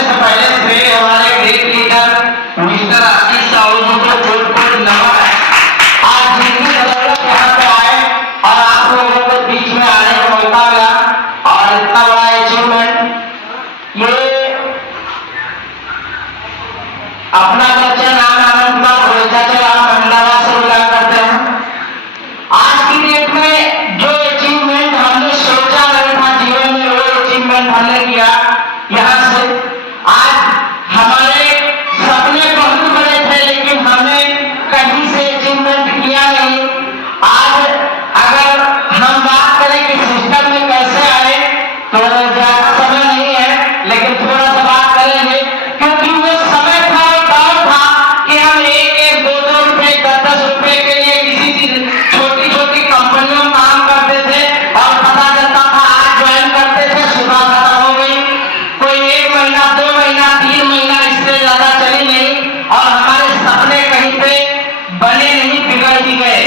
से पहले श्रेय हमारे ग्रेट लीडर मिस्टर आशीष साहू जी को कोट नमन है। आज जिनकी बदौलत यहाँ पे आए और आप लोगों को बीच में आने का मौका मिला और इतना बड़ा अचीवमेंट, ये अपना बच्चा नाम आनंद का खोलता चला अहमदाबाद से मिला करते हैं। आज की डेट में जो अचीवमेंट हमने सोचा नहीं था जीवन में, वो अचीवमेंट हमने किया। यहाँ से आज हमारे सपने बहुत बड़े थे, लेकिन हमने कहीं से अचीवमेंट किया नहीं। आज अगर हम बात करें कि सिस्टम में कैसे आए तो ज्यादा समय नहीं है, लेकिन थोड़ा सा बात करेंगे, क्योंकि वो समय था और दौर था कि हम एक दो रुपए 10 रुपए के लिए किसी चीज छोटी छोटी कंपनियों में काम करते थे और पता चलता था आज ज्वाइन करते थे, सुबह खत्म हो गई। कोई 1 महीना 2 महीना 3 महीना इससे ज्यादा चली नहीं और हमारे सपने कहीं पे बने नहीं, बिगड़ ही गए।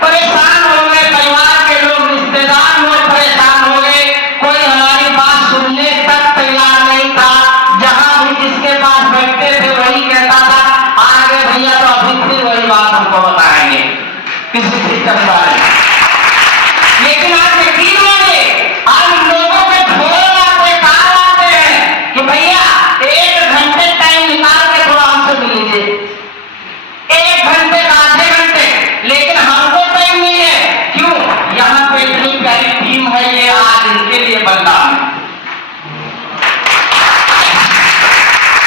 परेशान हो गए, परिवार के लोग, रिश्तेदार लोग परेशान हो गए। कोई हमारी बात सुनने तक तैयार नहीं था। जहां भी जिसके पास बैठते थे वही कहता था आगे भैया तो अभी फिर वही बात हमको बताएंगे किसी सिस्टम बारे। लेकिन आज यकीन मानिए, आज लोगों के फोन आते, कॉल आते हैं कि भैया 1 घंटे टाइम निकाल के थोड़ा हमसे मिल लीजिए, 1 घंटे का आधे घंटे, लेकिन हमको टाइम नहीं है। क्यों? यहाँ पे इतनी प्यारी टीम है, ये आज इनके लिए बनता है।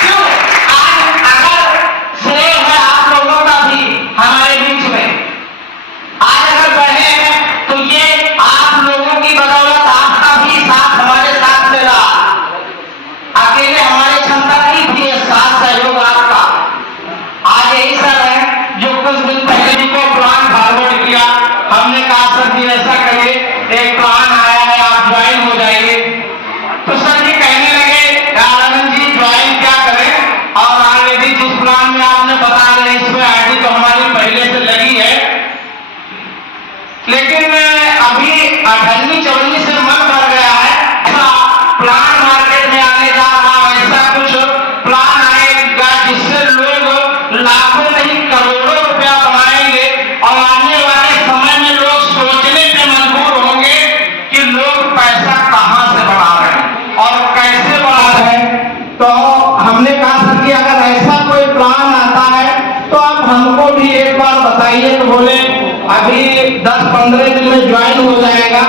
क्यों? आज अगर श्रेय है आप लोगों का भी हमारे बीच में, आज अगर बढ़े हैं तो ये आप लोगों की बदौलत, आपका भी साथ हमारे साथ में रहा। अकेले हमारी क्षमता नहीं थी, साथ सहयोग आपका। आज यही सर है जो कुछ दिन पहले भी को प्लान फॉरवर्ड किया, हमने कहा सर जी ऐसा करिए, एक प्लान आया है, आप ज्वाइन हो जाइए। तो सर जी कहने लगे आनंद जी ज्वाइन क्या करें, और ऑलरेडी जिस प्लान में आपने बता रहे इसमें आईडी तो हमारी पहले से लगी है, लेकिन अभी 18-19 से मन कर गया है, ऐसा प्लान मार्केट में आने जा रहा, ऐसा कुछ प्लान आएगा जिससे लोग लाखों नहीं करोड़ों रुपया कमाएंगे और आने वाले समय में लोग सोचने पे मजबूर होंगे कि लोग पैसा कहां से बढ़ा रहे हैं और कैसे बढ़ा रहे हैं। तो हमने कहा सर कि अगर ऐसा कोई प्लान आता है तो आप हमको भी एक बार बताइए। तो बोले अभी 10-15 दिन में ज्वाइन हो जाएगा,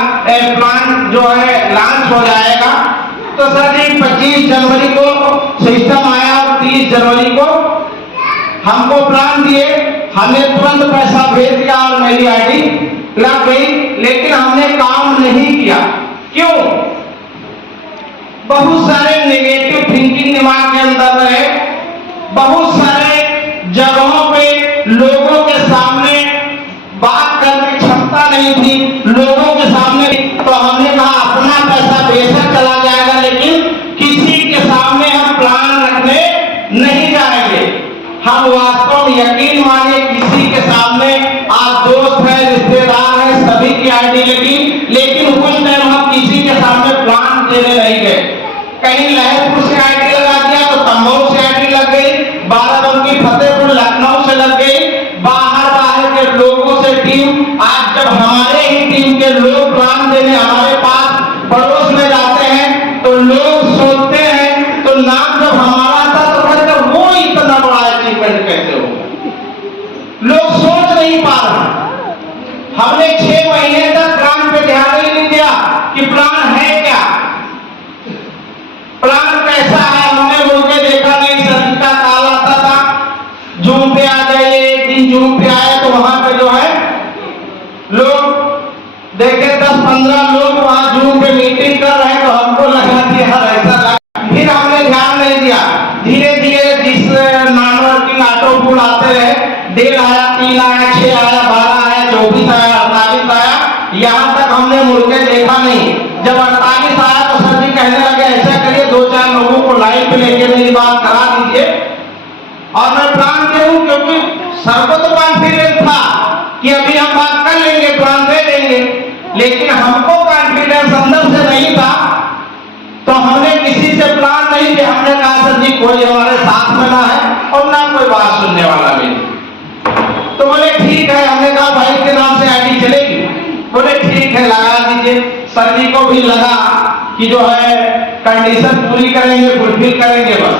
प्लान जो है लॉन्च हो जाएगा। तो सर जी 25 जनवरी को सिस्टम आया और 30 जनवरी को हमको प्लान दिए, हमने तुरंत पैसा भेज दिया और मेरी आईडी लग गई, लेकिन हमने काम नहीं किया। क्यों? बहुत सारे नेगेटिव थिंकिंग दिमाग के अंदर रहे, बहुत सारे जगहों पे लोगों के सामने बात करने की क्षमता नहीं थी, लोगों के सामने। तो हमने कहा अपना पैसा बेशक चला जाएगा, लेकिन किसी के सामने हम प्लान रखने नहीं जाएंगे। हम वास्तव में यकीन माने किसी के सामने, आप दोस्त हैं, रिश्तेदार हैं, सभी की आईडी लगी, लेकिन उस टाइम हम किसी के सामने प्लान देने नहीं गए। कहीं लहरपुर से आईडी लगा दिया तो तम्बोर से आईडी लग गई, बाराबंकी, फतेहपुर, लखनऊ से लग गई, बाहर के लोगों से टीम। आज जब हमारे ही टीम के लोग प्लान देने हमारे पास पड़ोस में जाते हैं तो लोग सोचते हैं, तो नाम जब हमारा था तो कहते वो इतना बड़ा अचीवमेंट कैसे हो, लोग सोच नहीं पा रहे। हमने 6 महीने तक प्लान पे ध्यान ही नहीं दिया कि प्लान है क्या, प्लान कैसा है। हमने बोल के देखा नहीं, सभी का कॉल आता था जूम पे आ जाइए। एक दिन जूम पे आए तो वहां पे जो है लोग देखे 10-15 लोग वहां जूम पे मीटिंग कर रहे हैं, तो हमको लगा कि यार ऐसा लगा। फिर हमने ध्यान नहीं दिया, धीरे धीरे जिस नॉन-वर्किंग ऑटो फूड आते रहे, 1.5 आया, 3 आया, 6 आया, 12 आया, 24 आया, 48 आया, यहाँ तक हमने मुड़ के देखा नहीं। जब 48 आया तो सर जी कहने लगे ऐसा करिए 2-4 लोगों को लाइन पे लेके मेरी बात करा दीजिए और मैं प्लान दे दूं, क्योंकि सर को तो कॉन्फिडेंस था कि अभी हम बात कर लेंगे, प्लान दे देंगे, लेकिन हमको कॉन्फिडेंस अंदर से नहीं था। तो हमने किसी से प्लान नहीं हमने कहा भाई के नाम से आईडी चलेगी? बोले ठीक है लगा दीजिए। सर जी को भी लगा कि जो है कंडीशन पूरी करेंगे, फुलफिल करेंगे बस।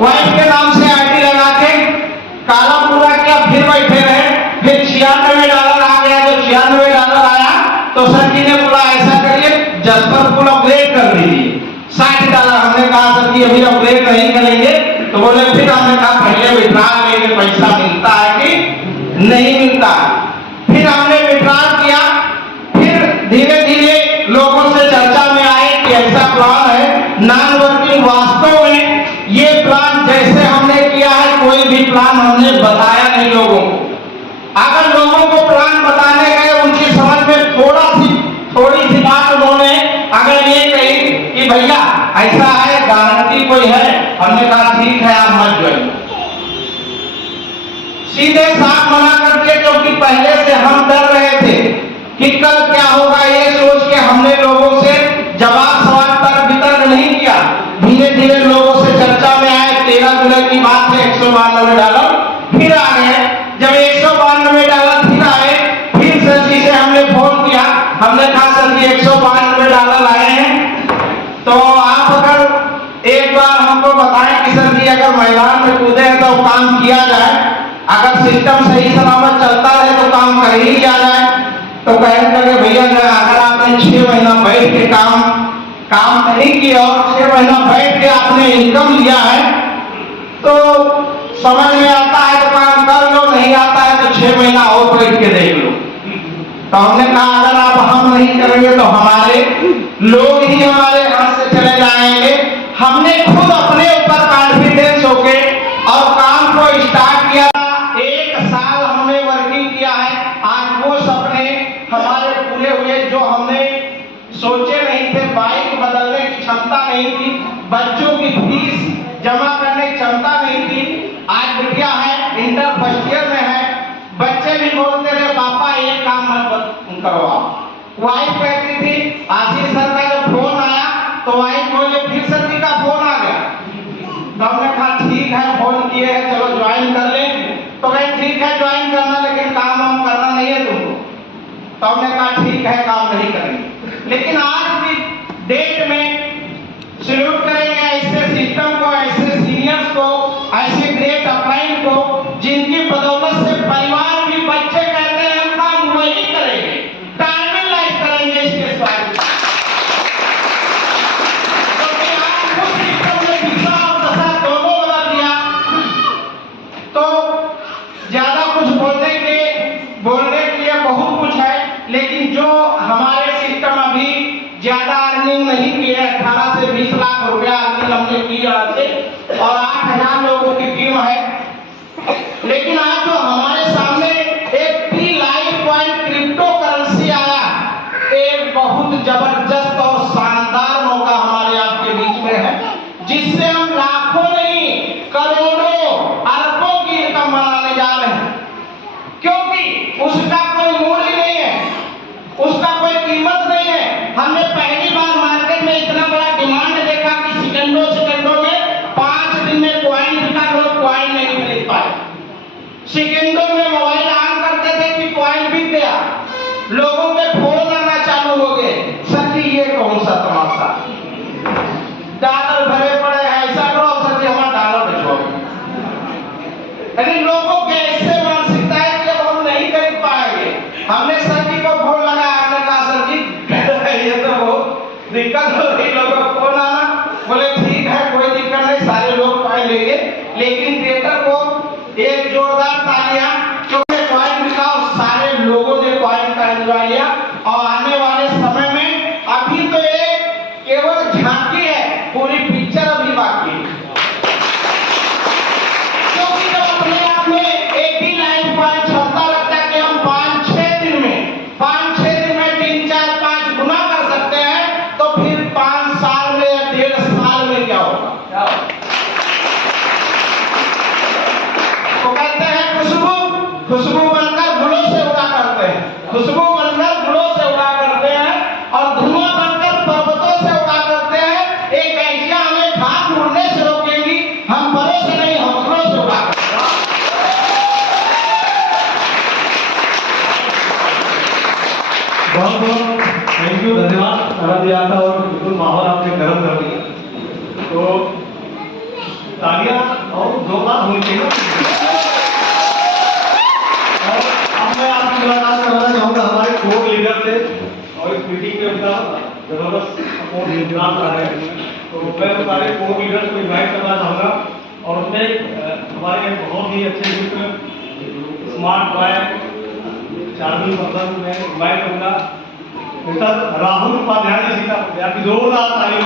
वाइफ के नाम से आईडी लगा के काला पूरा किया, फिर बैठे रहे। फिर $96 आ गया। जब $96 आया तो सर जी ने बोला ऐसा करिए जसपर को अपग्रेड कर दीजिए $60। हमने कहा सर जी अभी अपग्रेड नहीं करेंगे। तो बोले फिर हमने कहा पहले विड्रॉल लेके पैसा मिलता है कि नहीं मिलता है। फिर हमने विड्रॉल किया। फिर धीरे धीरे लोगों से चर्चा में आए कि ऐसा प्लान है नॉन वर्किंग। वास्तव में ये प्लान जैसे हमने किया है कोई भी प्लान हमने बताया नहीं लोगों को। अगर लोगों को प्लान बताने गए उनकी समझ में थोड़ी सी बात उन्होंने अगर ये कही कि भैया ऐसा है गारंटी कोई है, हमने कहा ठीक है आप मत जाइए। सीधे साफ मना करके, क्योंकि पहले से हम डर रहे थे कि कल क्या होगा ये सोच के हमने लोगों से जवाब सवाल तर्क वितर्क नहीं किया। धीरे धीरे लोगों से चर्चा में आए। 13 जुलाई की बात है, $192 फिर आ गए। जब $192 फिर आए, फिर सर जी से हमने फोन किया। हमने कहा सर जी $192 आए हैं, तो आप अगर एक बार हमको बताएं कि सर जी अगर मैदान में कूदे तो काम किया जाए, अगर सिस्टम सही सलामत चलता रहे तो काम कर ही लिया जाए। तो कहने लगे भैया अगर आपने 6 महीना बैठ के काम नहीं किया और 6 महीना बैठ के आपने इनकम लिया है तो समझ में आता है तो काम कर लो, नहीं आता है तो 6 महीना और बैठ के देख लो। तो हमने कहा अगर आप हम नहीं करेंगे तो हमारे लोग ही हमारे हाथ से चले जाएंगे। हमने खुद अपने ऊपर कॉन्फिडेंस होके और काम को स्टार्ट किया। 1 साल हमने वर्किंग किया है। आज वो सपने हमारे पूरे हुए जो हमने सोचे नहीं थे। बाइक बदलने की क्षमता नहीं थी, बच्चों की फीस जमा करने की क्षमता नहीं थी। आज बिटिया है इंटर फर्स्ट ईयर में है, बच्चे भी बोलते रहे पापा ये काम मत करवाओ। वाइफ कहती थी आशीष सर का जब फोन आया तो वाइफ बोले फिर सर जी का फोन आ गया। तो हमने कहा ठीक है फोन किए हैं चलो ज्वाइन कर ले। तो कहे ठीक है ज्वाइन करना लेकिन काम वाम करना नहीं है तुमको। तो हमने कहा ठीक है काम नहीं करेंगे। लेकिन आज की डेट में सल्यूट करेंगे ऐसे सिस्टम को, ऐसे सीनियर्स को, ऐसे ग्रेट अपलाइन को जिनकी बदौलत से परिवार भी बच्चे कहते हैं हम काम वही करेंगे, टाइम लाइफ करेंगे इसके स्वास्थ्य। क्योंकि आज उस सिस्टम ने दिशा और दशा दोनों बदल दिया। तो ज्यादा कुछ बोलने के लिए बहुत कुछ है, लेकिन जो हमारे सिस्टम अभी ज्यादा अर्निंग नहीं की है, 18 से 20 लाख रुपया अर्निंग हमने की है और 8,000 लोगों की टीम है। लेकिन आज जो हमारे सामने एक pre life point crypto currency आया, एक बहुत जबरदस्त और शानदार मौका हमारे आपके बीच में है, जिससे हम लाखों नहीं करोड़ों अरबों की इनकम बनाने जा रहे हैं। क्योंकि उसका कोई मूल्य नहीं है, उसका कोई कीमत नहीं है। हमने पहली बार मार्केट में इतना बड़ा डिमांड देखा कि सेकंडों में 5 दिन में कॉइन बिका, लोग कॉइन नहीं खरीद पाए। सेकंडों में मोबाइल ऑन करते थे कि कॉइन बिक गया, लोगों के फोन आना चालू हो गए। सर जी ये कौन सा तमाशा, डॉलर भरे पड़े हैं, ऐसा करो सर जी हमारा डॉलर भिजवाओ। यानी लोगों के ऐसे मानसिकता है कि अब हम नहीं खरीद पाएंगे। हमने सर जी को फोन लगाया, हमने कहा सर जी ये तो बहुत दिक्कत हो रही, लोगों को फोन आना। बोले ठीक है कोई दिक्कत नहीं, सारे लोग कॉइन लेंगे, लेकिन क्रिएटर को एक जोरदार तालियां, क्योंकि कॉइन बिकाओ, सारे लोगों ने कॉइन का एंजॉय लिया। और आने वाले समय में अभी तो एक केवल झांकी है, पूरी पिक्चर अभी बाकी है। क्योंकि जब अपने आप में एक ही लाइन पर क्षमता लगता है कि हम 5-6 दिन में 3, 4, 5 गुना कर सकते हैं, तो फिर 5 साल में या 1.5 साल में क्या होगा। तो कहते हैं खुशबू बनकर गुलों से उड़ा करते हैं, खुशबू बनकर गुलों से उड़ा करते हैं और धुआं बनकर पर्वतों से उड़ा करते हैं। एक गैंजिया हमें खाक उड़ने से रोकेगी, हम बड़ों से नहीं हौसलों से उड़ा करते हैं। स्वागत दिया था और बिल्कुल माहौल आपने गर्म कर दिया। तो तालियां और जोरदार होनी चाहिए। और अब मैं आपकी मुलाकात कराना चाहूँगा हमारे कोर लीडर से, और इस मीटिंग में उनका जबरदस्त सपोर्ट इंतजाम कर रहे हैं। तो मैं सारे कोर लीडर को इन्वाइट करना चाहूँगा, और उसमें हमारे बहुत ही अच्छे मित्र स्मार्ट बॉय चार्मी पर्सन में इन्वाइट करूँगा मिस्टर राहुल उपाध्याय जी का जोरदार ताली।